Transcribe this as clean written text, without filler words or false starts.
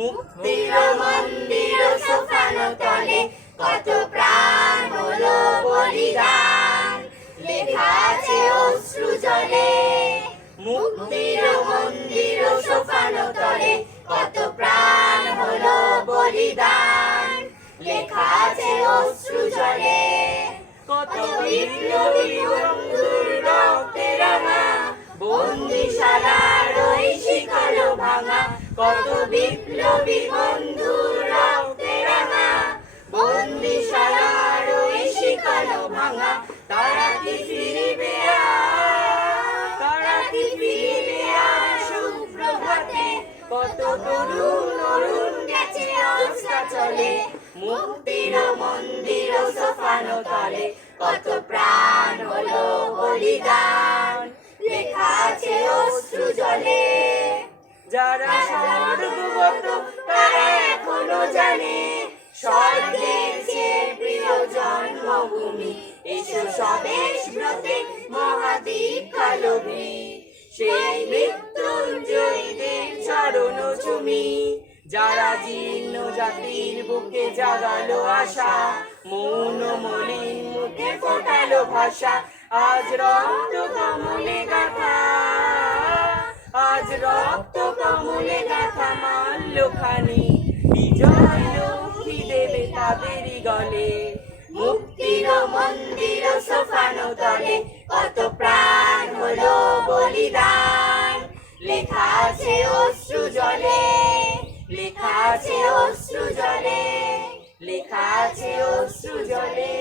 মুক্তির মন্দির সোপানো তলে কত প্রাণ হলো বলিদান, লেখা আছে অশ্রু জলে। মুক্তির মন্দির সোপানো তলে কত প্রাণ হলো বলিদান, লেখা আছে অশ্রু জলে। কত বিপ্লবী বন্ধুর রক্তে রাঙা বন্দিশালার ওই শিকল ভাঙা, কত বিপ্লবী বন্ধুর রক্তে রাঙা বন্দিশালার ওই শিকল ভাঙা। তারা কি ফিরিবে তারা কি ফিরিবে সুপ্রভাতে, কত তরুণ অরুণ গেছে অবস্থা চলে। মুক্তির মন্দির সোপানো তলে কত প্রাণ হলো বলিদান, লেখা আছে অশ্রু জলে। যারা স্বর্গগত তারা এখনো জানে স্বর্গের চেয়ে প্রিয় জন্মভূমি। এসো স্বদেশ ব্রতে মহাদীক্ষালোভী, সেই মৃত্যুঞ্জয়ীদের চরণ চুমি। যারা জীর্ণ জাতির বুকে জাগালো আশা, মৌন মলিন মুখে ফোটালো ভাষা। আজ রক্ত কমলে গাথা আজ রক্ত কমলে গাথা মাল্যখানি, বিজয় লক্ষ্মী দেবে তাদেরই গলে। মুক্তির মন্দির সোপানো তলে কত প্রাণ হলো বলিদান, লেখা আছে অশ্রু জলে। লেখা আছে অশ্রু জলে, লেখা আছে অশ্রু জলে।